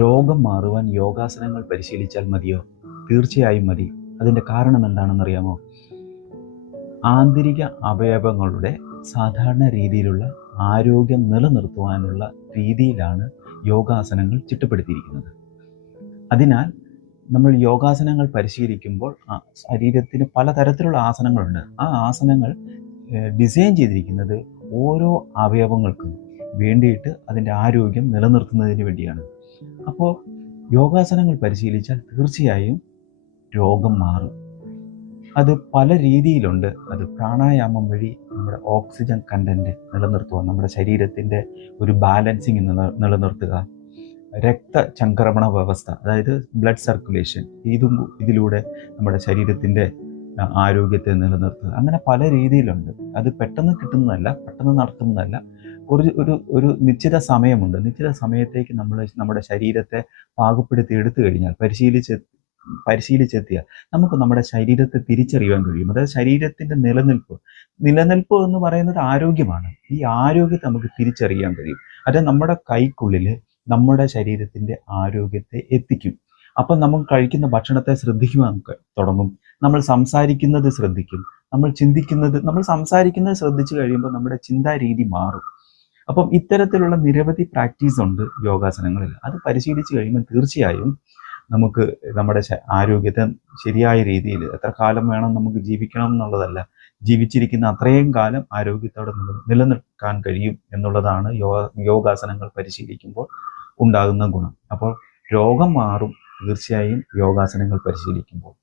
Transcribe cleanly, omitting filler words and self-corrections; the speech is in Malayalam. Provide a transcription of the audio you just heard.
രോഗം മാറുവാൻ യോഗാസനങ്ങൾ പരിശീലിച്ചാൽ മതിയോ? തീർച്ചയായും മതി. അതിൻ്റെ കാരണം എന്താണെന്നറിയാമോ? ആന്തരിക അവയവങ്ങളുടെ സാധാരണ രീതിയിലുള്ള ആരോഗ്യം നിലനിർത്തുവാനുള്ള രീതിയിലാണ് യോഗാസനങ്ങൾ ചിട്ടപ്പെടുത്തിയിരിക്കുന്നത്. അതിനാൽ നമ്മൾ യോഗാസനങ്ങൾ പരിശീലിക്കുമ്പോൾ ശരീരത്തിന് പലതരത്തിലുള്ള ആസനങ്ങളുണ്ട്. ആ ആസനങ്ങൾ ഡിസൈൻ ചെയ്തിരിക്കുന്നത് ഓരോ അവയവങ്ങൾക്കും വേണ്ടിയിട്ട് അതിൻ്റെ ആരോഗ്യം നിലനിർത്തുന്നതിന് വേണ്ടിയാണ്. അപ്പോൾ യോഗാസനങ്ങൾ പരിശീലിച്ചാൽ തീർച്ചയായും രോഗം മാറും. അത് പല രീതിയിലുണ്ട്. അത് പ്രാണായാമം വഴി നമ്മുടെ ഓക്സിജൻ കണ്ടന്റ് നിലനിർത്തുക, നമ്മുടെ ശരീരത്തിൻ്റെ ഒരു ബാലൻസിങ് നിലനിർത്തുക, രക്തചംക്രമണ വ്യവസ്ഥ, അതായത് ബ്ലഡ് സർക്കുലേഷൻ, ഇതിലൂടെ നമ്മുടെ ശരീരത്തിൻ്റെ ആരോഗ്യത്തെ നിലനിർത്തുക. അങ്ങനെ പല രീതിയിലുണ്ട്. അത് പെട്ടെന്ന് കിട്ടുന്നതല്ല, പെട്ടെന്ന് നടത്തുന്നതല്ല. ഒരു നിശ്ചിത സമയമുണ്ട്. നിശ്ചിത സമയത്തേക്ക് നമ്മൾ നമ്മുടെ ശരീരത്തെ പാകപ്പെടുത്തി എടുത്തു കഴിഞ്ഞാൽ, പരിശീലിച്ചെത്തിയാൽ നമുക്ക് നമ്മുടെ ശരീരത്തെ തിരിച്ചറിയാൻ കഴിയും. അതായത് ശരീരത്തിൻ്റെ നിലനിൽപ്പ് എന്ന് പറയുന്നത് ആരോഗ്യമാണ്. ഈ ആരോഗ്യത്തെ നമുക്ക് തിരിച്ചറിയാൻ കഴിയും. അത് നമ്മുടെ കൈക്കുള്ളിൽ നമ്മുടെ ശരീരത്തിൻ്റെ ആരോഗ്യത്തെ എത്തിക്കും. അപ്പം നമ്മൾ കഴിക്കുന്ന ഭക്ഷണത്തെ ശ്രദ്ധിക്കുവാൻ തുടങ്ങും. നമ്മൾ സംസാരിക്കുന്നത് ശ്രദ്ധിക്കും. നമ്മൾ സംസാരിക്കുന്നത് ശ്രദ്ധിച്ചു കഴിയുമ്പോൾ നമ്മുടെ ചിന്താ രീതി മാറും. അപ്പം ഇത്തരത്തിലുള്ള നിരവധി പ്രാക്ടീസ് ഉണ്ട് യോഗാസനങ്ങളിൽ. അത് പരിശീലിച്ച് കഴിയുമ്പോൾ തീർച്ചയായും നമുക്ക് നമ്മുടെ ആരോഗ്യത്തെ ശരിയായ രീതിയിൽ, എത്ര കാലം വേണം നമുക്ക് ജീവിക്കണം എന്നുള്ളതല്ല, ജീവിച്ചിരിക്കുന്ന അത്രയും കാലം ആരോഗ്യത്തോടെ നിലനിൽക്കാൻ കഴിയും എന്നുള്ളതാണ് യോഗാസനങ്ങൾ പരിശീലിക്കുമ്പോൾ ഉണ്ടാകുന്ന ഗുണം. അപ്പോൾ രോഗം മാറും തീർച്ചയായും യോഗാസനങ്ങൾ പരിശീലിക്കുമ്പോൾ.